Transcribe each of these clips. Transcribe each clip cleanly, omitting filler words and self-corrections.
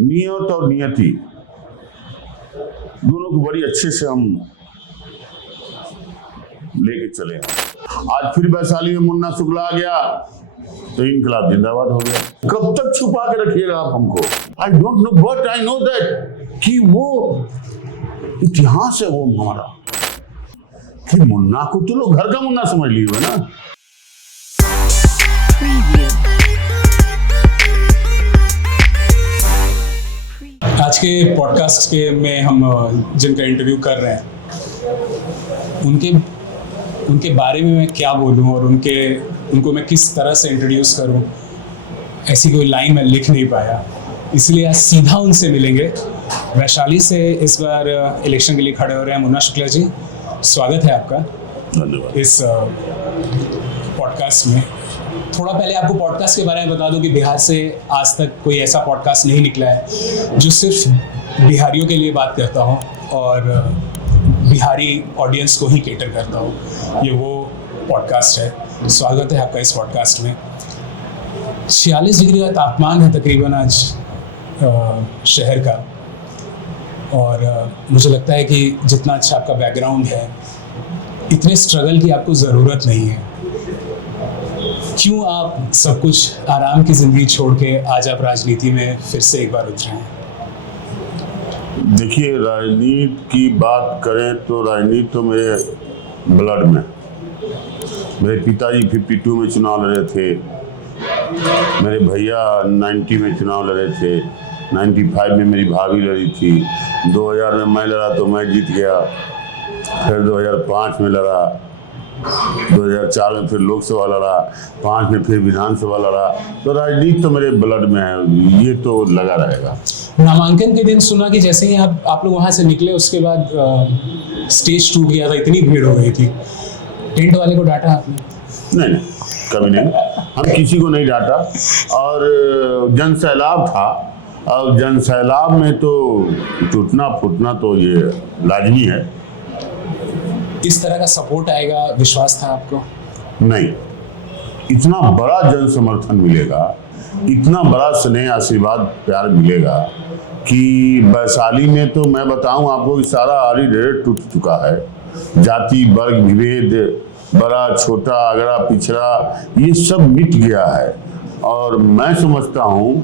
नियत और नियति दोनों को बड़ी अच्छे से हम लेके चले। आज फिर वैशाली में मुन्ना शुक्ला आ गया तो इनकलाब जिंदाबाद हो गया। कब तक छुपा के रखिएगा आप हमको? I don't know but I know that कि वो इतिहास है वो हमारा, कि मुन्ना को तो लोग घर का मुन्ना समझ लिए हुए ना। आज के पॉडकास्ट के में हम जिनका इंटरव्यू कर रहे हैं उनके बारे में मैं क्या बोलूं और उनको मैं किस तरह से इंट्रोड्यूस करूं, ऐसी कोई लाइन मैं लिख नहीं पाया। इसलिए आज सीधा उनसे मिलेंगे। वैशाली से इस बार इलेक्शन के लिए खड़े हो रहे हैं मुन्ना शुक्ला जी, स्वागत है आपका धन्यवाद इस पॉडकास्ट में। थोड़ा पहले आपको पॉडकास्ट के बारे में बता दूं कि बिहार से आज तक कोई ऐसा पॉडकास्ट नहीं निकला है जो सिर्फ बिहारियों के लिए बात करता हो और बिहारी ऑडियंस को ही केटर करता हो। ये वो पॉडकास्ट है। स्वागत है आपका इस पॉडकास्ट में। 46 डिग्री का तापमान है तकरीबन आज शहर का, और मुझे लगता है कि जितना अच्छा आपका बैकग्राउंड है, इतने स्ट्रगल की आपको ज़रूरत नहीं है। क्यों आप सब कुछ आराम की ज़िंदगी छोड़ के आज आप राजनीति में फिर से एक बार उतरे हैं? देखिए, राजनीति की बात करें तो राजनीति तो मेरे ब्लड में। मेरे पिताजी 52 में चुनाव लड़े थे, मेरे भैया 90 में चुनाव लड़े थे, 95 में मेरी भाभी लड़ी थी, 2000 में मैं लड़ा तो मैं जीत गया, फिर 2005 में लड़ा, 2004 में फिर लोकसभा लड़ा, 5 में फिर विधानसभा लड़ा। तो राजनीति तो मेरे ब्लड में है, ये तो लगा रहेगा। नामांकन के दिन सुना कि जैसे ही आप लोग वहाँ से निकले उसके बाद स्टेज टूट गया था, इतनी भीड़ हो गई थी। टेंट वाले को डांटा आपने? नहीं, कभी नहीं। हम किसी को नहीं डांटा। और जन सैलाब था, और जन सैलाब में तो टूटना फूटना तो ये लाजमी है। इस तरह का सपोर्ट आएगा विश्वास था आपको? नहीं, इतना बड़ा जन समर्थन मिलेगा, इतना बड़ा स्नेह आशीर्वाद प्यार मिलेगा कि वैशाली में तो मैं बताऊं आपको कि सारा आरी रेट टूट चुका है। जाति वर्ग विभेद, बड़ा छोटा अगड़ा पिछड़ा, ये सब मिट गया है। और मैं समझता हूं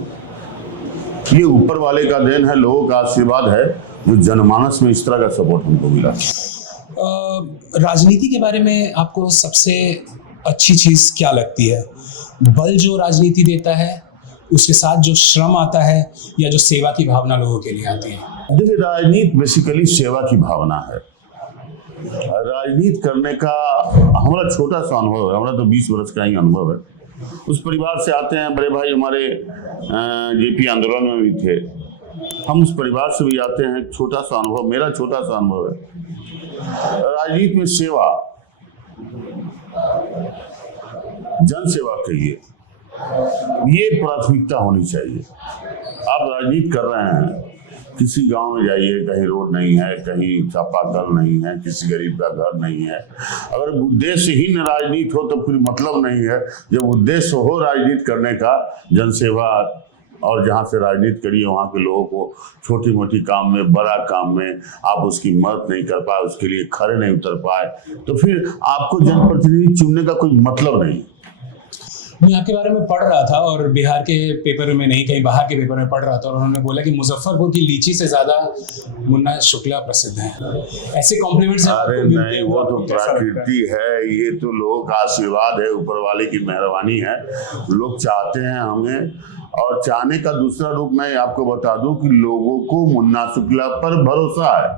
ये ऊपर वाले का देन है, लोगों का आशीर्वाद है, जो जनमानस में इस तरह का सपोर्ट हमको मिला। राजनीति के बारे में आपको सबसे अच्छी चीज़ क्या लगती है? बल जो राजनीति देता है, उसके साथ जो श्रम आता है, या जो सेवा की भावना लोगों के लिए आती है? देखिए, राजनीति बेसिकली सेवा की भावना है। राजनीति करने का हमारा छोटा सा अनुभव है, हमारा तो 20 वर्ष का ही अनुभव है। उस परिवार से आते हैं, बड़े भाई हमारे जेपी आंदोलन में भी थे, हम उस परिवार से भी आते हैं। छोटा सा अनुभव, मेरा छोटा सा अनुभव है। राजनीति में सेवा, जन सेवा कहिए, ये प्राथमिकता होनी चाहिए। आप राजनीति कर रहे हैं, किसी गांव में जाइए, कहीं रोड नहीं है, कहीं चापाकल नहीं है, किसी गरीब का घर नहीं है। अगर उद्देश्यहीन राजनीति हो तो फिर मतलब नहीं है। जब उद्देश्य हो राजनीति करने का, जनसेवा, और जहाँ से राजनीति करिए वहाँ के लोगों को छोटी मोटी काम में, बड़ा काम में आप उसकी मदद नहीं कर पाए, उसके लिए खड़े नहीं उतर पाए, तो फिर आपको जनप्रतिनिधि चुनने का कोई मतलब नहीं। मैं आपके बारे में पढ़ रहा था, और बिहार के पेपर में नहीं, कहीं बाहर के पेपर में पढ़ रहा था, और उन्होंने बोला कि मुजफ्फरपुर की लीची से ज्यादा मुन्ना शुक्ला प्रसिद्ध है। ऐसे कॉम्प्लीमेंट्स? अरे नहीं, वो तो प्रकृति है, ये तो लोगों का आशीर्वाद है, ऊपर वाले की मेहरबानी है। लोग चाहते हैं हमें, और चाहने का दूसरा रूप मैं आपको बता दूं कि लोगों को मुन्ना शुक्ला पर भरोसा है,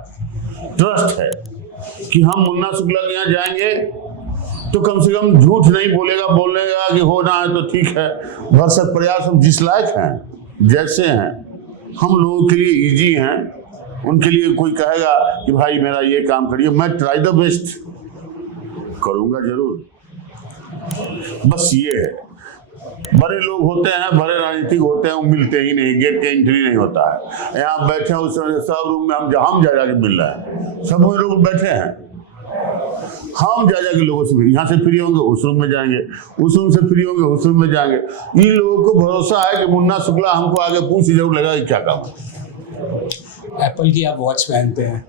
ट्रस्ट है कि हम मुन्ना शुक्ला के यहाँ जाएंगे तो कम से कम झूठ नहीं बोलेगा कि होना है तो ठीक है। भरसक प्रयास, हम जिस लायक हैं, जैसे हैं, हम लोगों के लिए इजी हैं। उनके लिए कोई कहेगा कि भाई मेरा ये काम करिए, मैं ट्राई द बेस्ट करूंगा जरूर। बस ये है। बड़े लोग होते हैं, बड़े राजनीतिक होते हैं, वो मिलते ही नहीं, गेट के एंट्री नहीं होता है। यहाँ बैठे हैं उस सब रूम में, हम जाके मिल रहे हैं, सब लोग बैठे हैं। हम जा जाके लोगों से यहाँ से फ्री होंगे उस रूम में जाएंगे, उस रूम से फ्री होंगे उस रूम में जाएंगे। इन लोगों को भरोसा है कि मुन्ना शुक्ला हमको आगे पूछ जरूर लगा कि क्या काम है। एप्पल की आप वॉच पहनते हैं,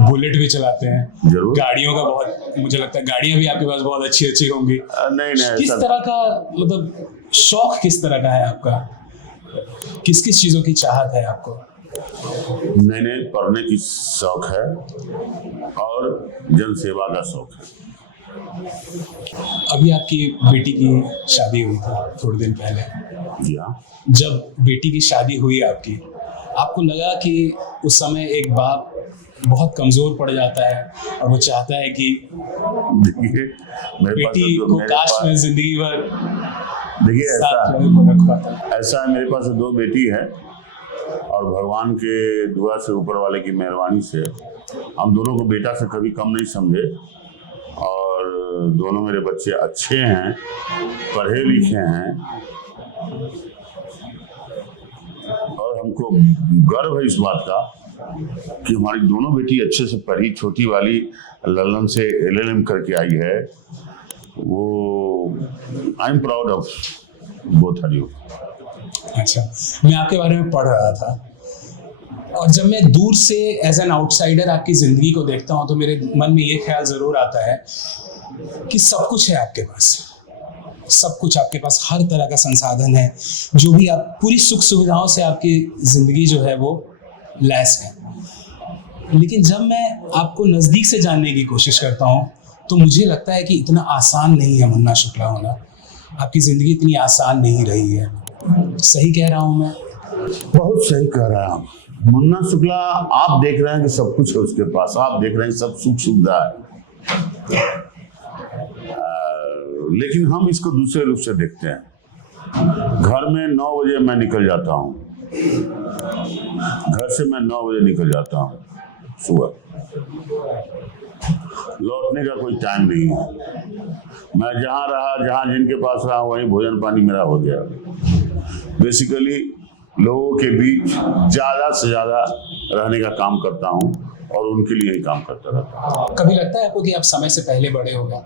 बुलेट भी चलाते हैं, जरूर। गाड़ियों का बहुत, मुझे लगता है गाड़ियां भी आपके पास बहुत अच्छी अच्छी होंगी। नहीं किस तरह का, मतलब शौक किस तरह का है आपका, किस किस चीजों की चाहत है आपको? नहीं, पढ़ने की शौक है और जनसेवा का शौक है। अभी आपकी बेटी की शादी हुई थी थोड़े दिन पहले। जी हाँ। जब बेटी की शादी हुई आपकी, आपको लगा कि उस समय एक बाप बहुत कमजोर पड़ जाता है और वो चाहता है कि देखिए बेटी को काश में जिंदगी भर, देखिए ऐसा है, मेरे पास 2 बेटी है और भगवान के दुआ से, ऊपर वाले की मेहरबानी से हम दोनों को बेटा से कभी कम नहीं समझे और दोनों मेरे बच्चे अच्छे हैं, पढ़े लिखे हैं और हमको गर्व है इस बात का कि हमारी दोनों बेटी अच्छे से पढ़ी। छोटी वाली लंदन से LLM करके आई है, वो I am proud of both are you. अच्छा, मैं आपके बारे में पढ़ रहा था और जब मैं दूर से एज एन आउटसाइडर आपकी ज़िंदगी को देखता हूँ तो मेरे मन में ये ख्याल ज़रूर आता है कि सब कुछ है आपके पास, सब कुछ आपके पास, हर तरह का संसाधन है, जो भी आप, पूरी सुख सुविधाओं से आपकी ज़िंदगी जो है वो लैस है। लेकिन जब मैं आपको नज़दीक से जानने की कोशिश करता हूँ तो मुझे लगता है कि इतना आसान नहीं है मुन्ना शुक्ला होना, आपकी ज़िंदगी इतनी आसान नहीं रही है। सही कह रहा हूँ मैं? बहुत सही कह रहा हूँ मुन्ना शुक्ला। आप देख रहे हैं कि सब कुछ है उसके पास, आप देख रहे हैं सब सुख सुविधा है, लेकिन हम इसको दूसरे रूप से देखते हैं। घर में 9 बजे मैं निकल जाता हूँ, घर से मैं 9 बजे निकल जाता हूँ सुबह, लौटने का कोई टाइम नहीं है। मैं जहाँ रहा, जहाँ जिनके पास रहा, वहीं भोजन पानी मेरा हो गया। बेसिकली लोगों के बीच ज़्यादा से ज़्यादा रहने का काम करता हूँ और उनके लिए ही काम करता रहता हूँ। कभी लगता है आपको कि आप समय से पहले बड़े हो गए?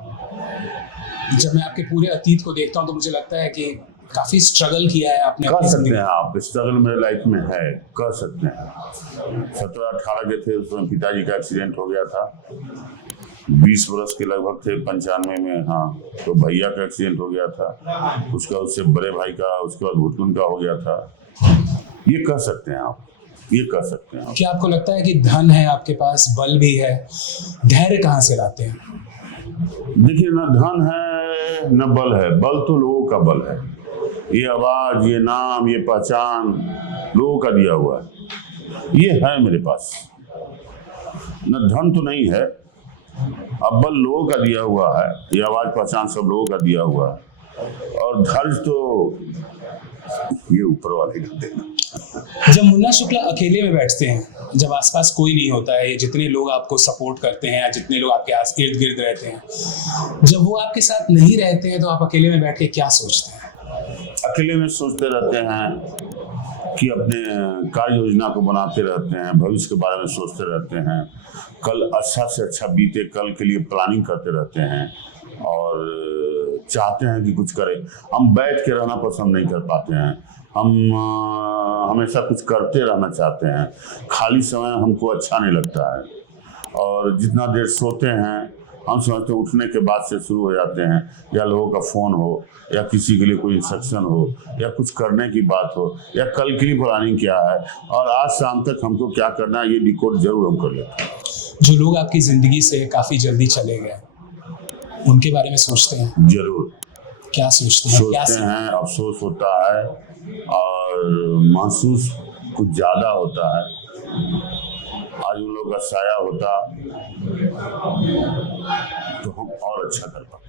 जब मैं आपके पूरे अतीत को देखता हूँ तो मुझे लगता है कि काफ़ी स्ट्रगल किया है आपने। कर सकते हैं आप, स्ट्रगल मेरे लाइफ में है, कर सकते हैं। 17-18 के थे, उसमें पिताजी का एक्सीडेंट हो गया था। 20 वर्ष के लगभग थे, 95 में, हाँ, तो भैया का एक्सीडेंट हो गया था, उसका उससे बड़े भाई का, उसके बाद भुटकुन का हो गया था। ये कर सकते हैं आप, ये कर सकते हैं आप। क्या आपको लगता है कि धन है आपके पास, बल भी है, धैर्य कहाँ से लाते हैं? देखिए, न धन है न बल है। बल तो लोगों का बल है, ये आवाज, ये नाम, ये पहचान लोगों का दिया हुआ है, ये है मेरे पास। न धन तो नहीं है, अब बल लोगों का दिया हुआ है, ये आवाज पहचान सब लोगों का दिया हुआ है, और धैर्य तो ये ऊपर वाले का देना। जब मुन्ना शुक्ला अकेले में बैठते हैं, जब आसपास कोई नहीं होता है, जितने लोग आपको सपोर्ट करते हैं या जितने लोग आपके आस इर्द गिर्द रहते हैं, जब वो आपके साथ नहीं रहते हैं तो आप अकेले में बैठ के क्या सोचते हैं? अकेले में सोचते रहते हैं कि अपने कार्य योजना को बनाते रहते हैं, भविष्य के बारे में सोचते रहते हैं, कल अच्छा से अच्छा बीते, कल के लिए प्लानिंग करते रहते हैं और चाहते हैं कि कुछ करें। हम बैठ के रहना पसंद नहीं कर पाते हैं, हम हमेशा कुछ करते रहना चाहते हैं। खाली समय हमको अच्छा नहीं लगता है और जितना देर सोते हैं हम समझते हैं उठने के बाद से शुरू हो जाते हैं, या लोगों का फ़ोन हो, या किसी के लिए कोई इंस्ट्रक्शन हो, या कुछ करने की बात हो, या कल के लिए प्लानिंग क्या है और आज शाम तक हमको क्या करना है, ये डिकोड जरूर हम कर लेते हैं। जो लोग आपकी ज़िंदगी से काफ़ी जल्दी चले गए, उनके बारे में सोचते हैं? जरूर। क्या सोचते हैं? सोचते हैं, अफसोस होता है और महसूस कुछ ज़्यादा होता है। आज उन लोगों का साया होता तो हम और अच्छा कर पाते।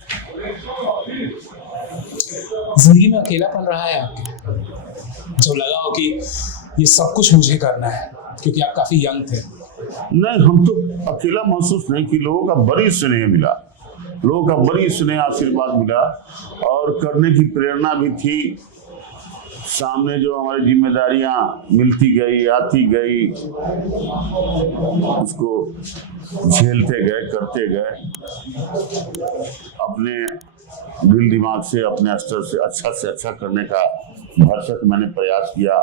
जिंदगी में अकेलापन रहा है आपके, जो लगा हो कि ये सब कुछ मुझे करना है, क्योंकि आप काफी यंग थे? नहीं, हम तो अकेला महसूस नहीं कि लोगों का बड़ी स्नेह मिला, लोगों का बड़ी स्नेह आशीर्वाद मिला और करने की प्रेरणा भी थी सामने जो हमारी जिम्मेदारियां मिलती गई आती गई, उसको झेलते गए, करते गए, अपने दिल दिमाग से, अपने स्तर से अच्छा करने का भरसक मैंने प्रयास किया।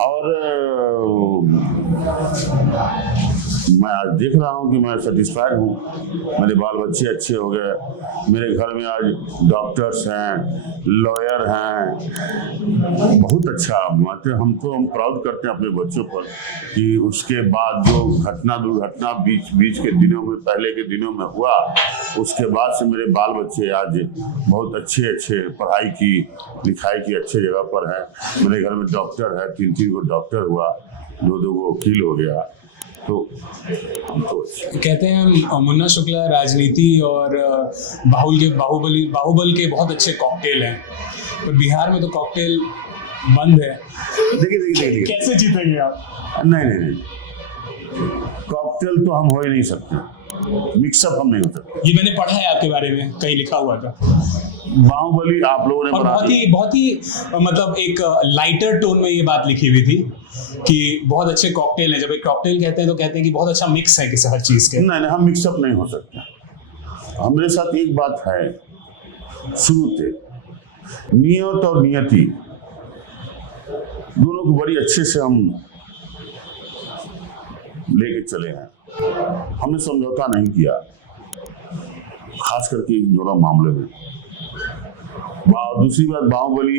और मैं आज देख रहा हूँ कि मैं सेटिस्फाइड हूँ। मेरे बाल बच्चे अच्छे हो गए, मेरे घर में आज डॉक्टर्स हैं, लॉयर हैं, बहुत अच्छा। मतलब हम प्राउड करते हैं अपने बच्चों पर कि उसके बाद जो दुर्घटना बीच के दिनों में, पहले के दिनों में हुआ, उसके बाद से मेरे बाल बच्चे आज बहुत अच्छे पढ़ाई की लिखाई की अच्छे जगह पर है। मेरे घर में डॉक्टर है, 3 गो डॉक्टर हुआ, 2 गो वकील हो गया। तो हम तो कहते हैं मुन्ना शुक्ला राजनीति और बाहुबल के बहुत अच्छे कॉकटेल हैं, पर बिहार में तो कॉकटेल बंद है। देखिए कैसे जीतेंगे आप? नहीं, कॉकटेल तो हम हो ही नहीं सकते, मिक्सअप हम नहीं हो सकते। ये मैंने पढ़ा है आपके बारे में, कहीं लिखा हुआ था। बाहुबली आप लोगों ने और बहुत ही मतलब एक लाइटर टोन में ये बात लिखी हुई थी कि बहुत अच्छे कॉकटेल हैं। जब एक कॉकटेल कहते हैं तो कहते हैं कि बहुत अच्छा मिक्स है किसी हर चीज के। नहीं, हम मिक्सअप नहीं हो सकते। हमारे साथ एक बात है शुरू से, नियत और नियति दोनों को बड़ी अच्छे से हम लेके चले हैं। हमने समझौता नहीं किया, खास करके इन दोनों मामले में। दूसरी बात, बाहुबली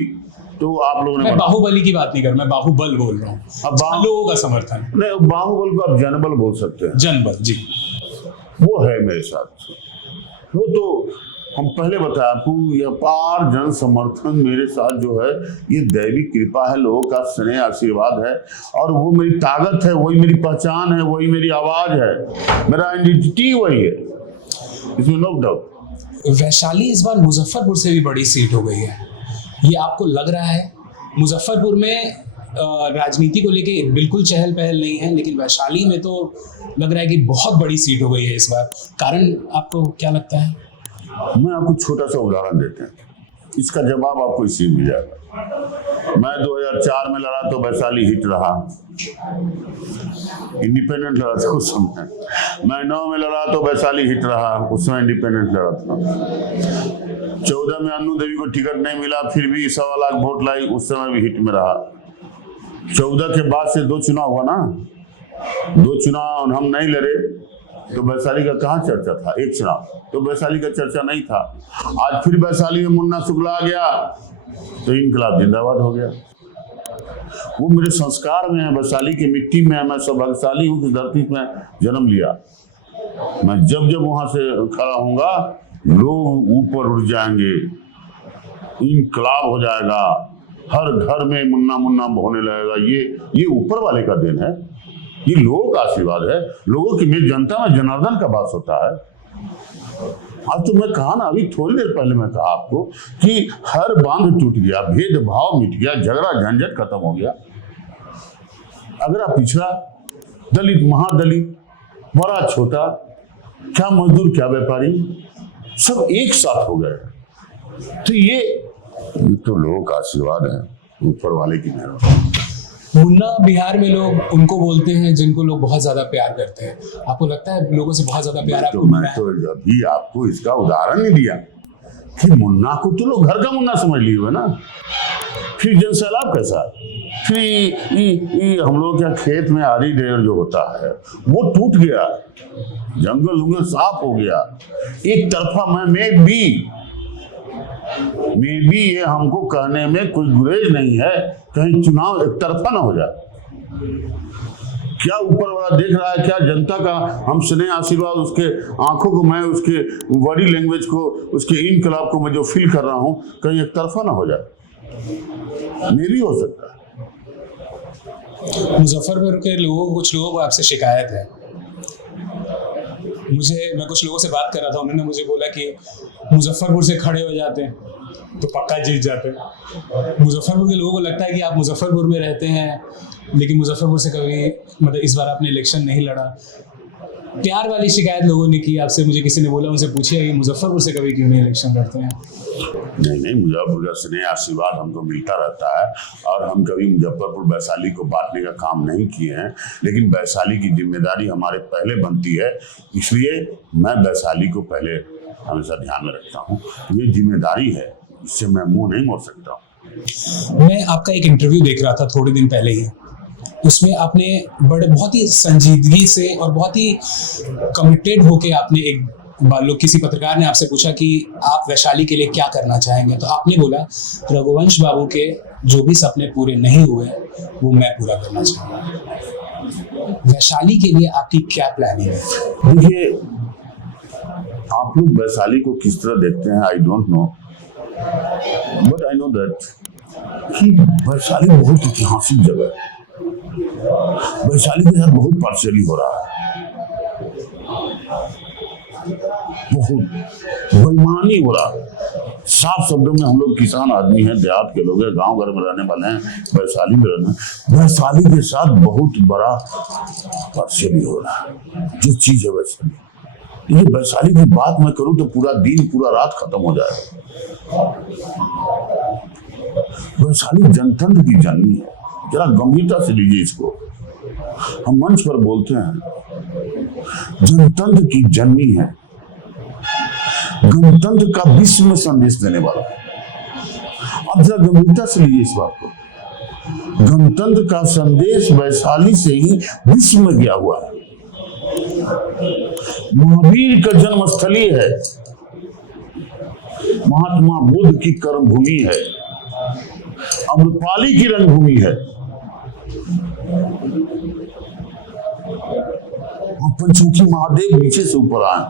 तो आप लोगों ने, मैं बाहुबली की बात नहीं कर, मैं बाहुबल बोल रहा हूँ। अब लोगों का समर्थन नहीं, बाहुबल को आप जनबल बोल सकते हैं। जनबल जी, वो है मेरे साथ। वो तो हम पहले बताया आपको, ये अपार जन समर्थन मेरे साथ जो है, ये दैविक कृपा है, लोगों का स्नेह आशीर्वाद है, और वो मेरी ताकत है, वही मेरी पहचान है, वही मेरी आवाज है, मेरा आइडेंटिटी वही है, इसमें नो डाउट। वैशाली इस बार मुजफ्फरपुर से भी बड़ी सीट हो गई है, ये आपको लग रहा है? मुजफ्फरपुर में राजनीति को लेके बिल्कुल चहल पहल नहीं है, लेकिन वैशाली में तो लग रहा है कि बहुत बड़ी सीट हो गई है इस बार। कारण आपको क्या लगता है? मैं आपको छोटा सा उदाहरण देते हैं, इसका जवाब आपको इसी मिल जाएगा। मैं 2004 में लड़ा तो वैशाली हिट रहा, इंडिपेंडेंट लड़ा था उस समय। मैं 9 में लड़ा तो वैशाली हिट रहा, उस समय इंडिपेंडेंट लड़ा था। 14 में अन्नू देवी को टिकट नहीं मिला, फिर भी 1.25 लाख वोट लाई, उस समय भी हिट में रहा। 14 के बाद से 2 चुनाव हुआ ना, 2 चुनाव हम नहीं लड़े तो वैशाली का कहाँ चर्चा था? 1 चुनाव तो वैशाली का चर्चा नहीं था। आज फिर वैशाली में मुन्ना शुक्ला आ गया तो इनकलाब जिंदाबाद हो गया। वो मेरे संस्कार में है, वैशाली की मिट्टी में है। मैं सौभाग्यशाली हूँ कि धरती में जन्म लिया। मैं जब वहां से खड़ा होऊंगा, लोग ऊपर उठ जाएंगे, इनकलाब हो जाएगा, हर घर में मुन्ना मुन्ना होने लगेगा। ये ऊपर वाले का देन है, ये लोगों का आशीर्वाद है। लोगों की मेरी जनता में जनार्दन का वास होता है। आज तो मैं कहा ना, अभी थोड़ी देर पहले मैं कहा आपको कि हर बांध टूट गया, भेदभाव मिट गया, झगड़ा झंझट खत्म हो गया। अगर आप पिछड़ा, दलित, महादलित, बड़ा छोटा, क्या मजदूर क्या व्यापारी, सब एक साथ हो गए। तो ये तो लोगों का आशीर्वाद है, ऊपर वाले की मेहरबानी। मुन्ना बिहार में लोग उनको बोलते हैं जिनको लोग बहुत ज्यादा प्यार करते हैं। आपको लगता है लोगों से बहुत ज्यादा प्यार आपको मिला है? मैं तो अभी आपको इसका उदाहरण नहीं दिया कि मुन्ना को तो लोग घर का मुन्ना समझ लिए हुए ना। फिर जनसैलाब कैसा, फिर हम लोग क्या खेत में आरी ढेर जो होता है वो टूट गया, जंगल साफ हो गया, एक तरफा। मैं भी ये हमको कहने में कोई गुरेज नहीं है, कहीं चुनाव एक तरफा ना हो जाए। क्या ऊपर वाला देख रहा है, क्या जनता का हम स्नेह आशीर्वाद, उसके आंखों को मैं, उसके बॉडी लैंग्वेज को, उसके इनकलाब को मैं जो फील कर रहा हूं, कहीं एक तरफा ना हो जाए। मे भी हो सकता है। मुजफ्फरपुर के कुछ लोगों को आपसे शिकायत है। मैं कुछ लोगों से बात कर रहा था, उन्होंने मुझे बोला कि मुजफ्फरपुर से खड़े हो जाते हैं तो पक्का जीत जाते हैं। मुजफ्फरपुर के लोगों को लगता है कि आप मुजफ्फरपुर में रहते हैं, लेकिन मुजफ्फरपुर से कभी, मतलब इस बार आपने इलेक्शन नहीं लड़ा। प्यार वाली शिकायत लोगों ने की आपसे, मुझे किसी ने बोला, उनसे पूछिए कि मुजफ्फरपुर से कभी क्यों नहीं इलेक्शन लड़ते हैं? नहीं, मुजफ्फरपुर का स्नेह आशीर्वाद हमको मिलता रहता है और हम कभी मुजफ्फरपुर वैशाली को बांटने का काम नहीं किए हैं, लेकिन वैशाली की जिम्मेदारी हमारे पहले बनती है, इसलिए मैं वैशाली को पहले हमेशा ध्यान में रखता हूँ। ये जिम्मेदारी है, इससे मैं मुंह नहीं मोड़ सकता। मैं आपका एक इंटरव्यू देख रहा था थोड़े दिन पहले ही, उसमें आपने बहुत ही संजीदगी से और बहुत ही कमिटेड होके आपने लोग किसी पत्रकार ने आपसे पूछा कि आप वैशाली के लिए क्या करना चाहेंगे, तो आपने बोला रघुवंश बाबू के जो भी सपने पूरे नहीं हुए वो मैं पूरा करना चाहूँगा। वैशाली के लिए आपकी क्या प्लानिंग है? देखिए, आप लोग वैशाली को किस तरह देखते हैं I don't know, but I know that कि वैशाली बहुत ऐतिहासिक जगह है। वैशाली के साथ बहुत पार्शली हो रहा है, बहुत बेईमानी हो रहा है। साफ शब्दों में हम लोग किसान आदमी हैं, देहात के लोग हैं, गांव घर में रहने वाले हैं, वैशाली में रहने, वैशाली के साथ बहुत बड़ा पार्शली हो रहा है। जो चीज है वैशाली, ये वैशाली की बात मैं करूं तो पूरा दिन पूरा रात खत्म हो जाएगा। वैशाली जनतंत्र की जननी है, जरा गंभीरता से लीजिए इसको। हम मंच पर बोलते हैं जनतंत्र की जननी है, गणतंत्र का विश्व में संदेश देने वाला है। अब जरा गंभीरता से लीजिए इस बात को। गणतंत्र का संदेश वैशाली से ही विश्व में गया हुआ है। महावीर का जन्मस्थली है, महात्मा बुद्ध की कर्मभूमि है, अमृतपाली की रंगभूमि है, पंचमुखी महादेव नीचे से ऊपर आए।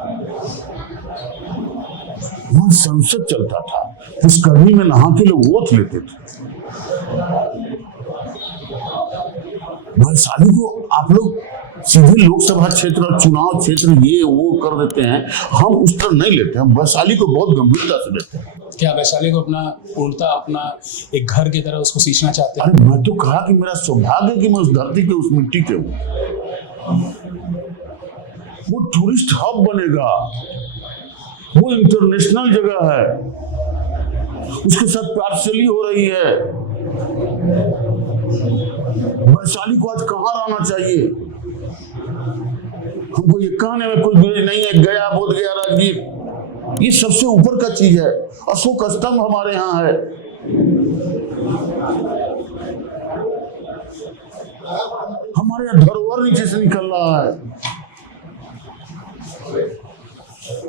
वहां संसद चलता था, पुष्करणी में नहा के लोग वोट लेते थे। वैशाली को आप लोग सीधे लोकसभा क्षेत्र और चुनाव क्षेत्र ये वो कर देते हैं, हम उस तरह नहीं लेते हैं। वैशाली को बहुत गंभीरता से लेते हैं। क्या वैशाली को पूर्णतः अपना एक घर की तरह उसको सींचना चाहते हैं? अरे मैं तो कहा कि मेरा सौभाग्य कि मैं उस धरती के उस मिट्टी के हूँ। वो टूरिस्ट हब बनेगा, वो इंटरनेशनल जगह है, उसके साथ पार्शली हो रही है। वैशाली को आज कहाँ रहना चाहिए? हमको ये कहने में कोई गुरेज नहीं है, गया बोध गया राजगीर ये सबसे ऊपर का चीज है। अशोक स्तंभ हमारे यहाँ है, हमारे यहाँ धरोहर नीचे से निकल रहा है।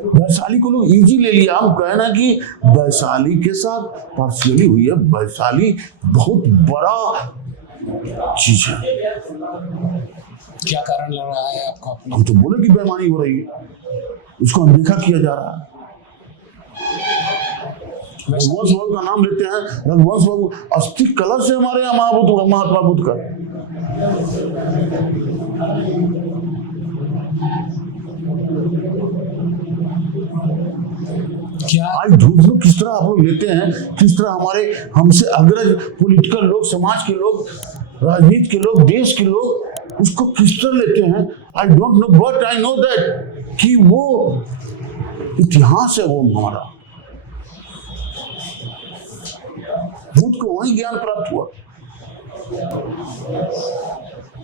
वैशाली को लोग इजी ले लिया। हम कहना कि वैशाली के साथ पार्शियली हुई है। वैशाली बहुत बड़ा चीज है। क्या कारण लग रहा है आपको? हम तो बोले कि बेईमानी हो रही है, उसको अनदेखा किया जा रहा है। रघुवंश बाबू का नाम लेते हैं, रघुवंश बाबू अस्थि कलश से हमारे यहाँ महात्मा बुद्ध का क्या आज दूसरों किस तरह आप लोग लेते हैं, किस तरह हमारे हमसे अग्रज पॉलिटिकल लोग, समाज के लोग, राजनीति के लोग, देश के लोग उसको किस तरह लेते हैं। I don't know but I know that कि वो इतिहास है, वो हमारा बुद्ध को वही ज्ञान प्राप्त हुआ।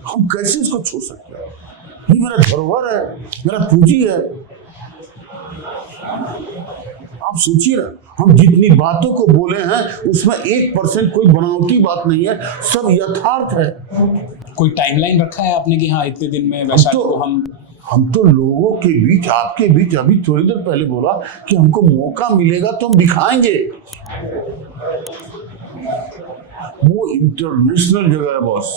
हम कैसे इसको छू सकते हैं? ये मेरा धरोहर है, मेरा पूंजी है। आप सोचिए ना, हम जितनी बातों को बोले हैं उसमें 1% कोई बनावटी बात नहीं है, सब यथार्थ है। कोई टाइमलाइन रखा है आपने कि हाँ इतने दिन में वैशाली को हम तो लोगों के बीच, आपके बीच अभी थोड़ी देर पहले बोला कि हमको मौका मिलेगा तो हम दिखाएंगे। वो इंटरनेशनल जगह है बॉस,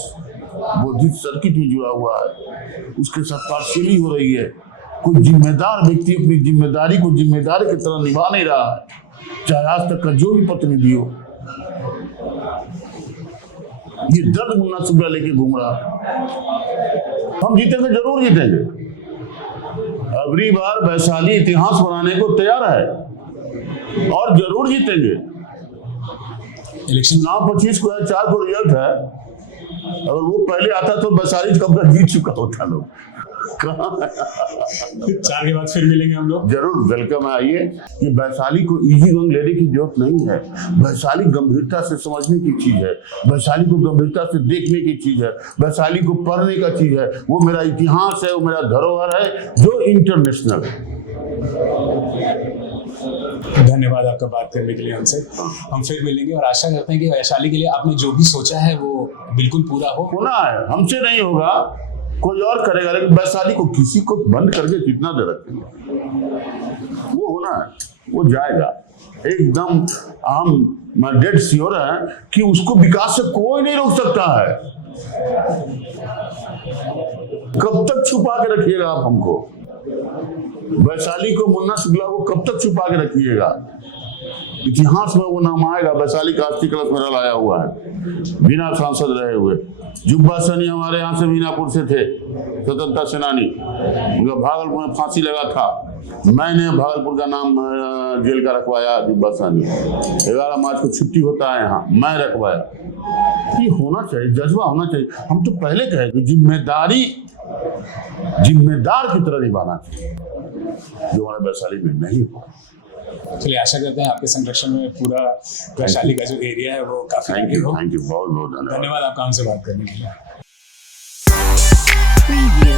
बुद्धिस्ट सर्किट में जुड़ा हुआ है, उसके साथ पार्शियली हो रही है। कोई जिम्मेदार व्यक्ति अपनी जिम्मेदारी को जिम्मेदारी की तरह निभा नहीं रहा है, चाहे आज तक का जो भी प्रतिनिधि हो। ये दर्द मुन्ना सुबह लेके घूम रहा है। हम जीतेंगे, जरूर जीतेंगे। अगली बार वैशाली इतिहास बनाने को तैयार है और जरूर जीतेंगे। इलेक्शन 25 को 4 को रिजल्ट है। अगर वो पहले आता तो वैशाली कब का जीत चुका होता लोग। कहाँ? 4 के बाद फिर मिलेंगे हम लोग। जरूर वेलकम है, आइए। कि वैशाली को इजी रंग लेने की जरूरत नहीं है। वैशाली गंभीरता से समझने की चीज है, वैशाली को गंभीरता से देखने की चीज है, वैशाली को पढ़ने का चीज है। वो मेरा इतिहास है, वो मेरा धरोहर है जो इंटरनेशनल है। धन्यवाद आपका बात करने के लिए हमसे। हम फिर मिलेंगे और आशा करते हैं कि वैशाली के लिए आपने जो भी सोचा है वो बिल्कुल पूरा हो। होना है, हमसे नहीं होगा, कोई और करेगा, लेकिन वैशाली को किसी को बंद करके कितना दे रखेंगे? वो होना है, वो जाएगा एकदम। हम डेड श्योर है कि उसको विकास से कोई नहीं रोक सकता है। कब तक छुपा के रखिएगा आप हमको? वैशाली को, मुन्ना शुक्ला को कब तक छुपा के रखिएगा? इतिहास में वो नाम आएगा। वैशाली का अस्थि कलश मेरा लाया हुआ है, बिना सांसद रहे हुए। जुब्बा सनी हमारे यहाँ से मीनापुर से थे, स्वतंत्रता सेनानी, उनका भागलपुर में फांसी लगा था। मैंने भागलपुर का नाम जेल का रखवाया, जुब्बा सनी। 11 मार्च को छुट्टी होता है यहाँ, मैं रखवाया। ये होना चाहिए, जज्बा होना चाहिए। हम तो पहले कहे कि जिम्मेदार की तरह निभाना चाहिए, जो हमारे वैशाली में नहीं हो। चलिए, आशा करते हैं आपके संरक्षण में पूरा वैशाली का जो एरिया है वो काफी थैंक यू, बहुत बहुत धन्यवाद आपका हमसे बात करने के लिए। Preview.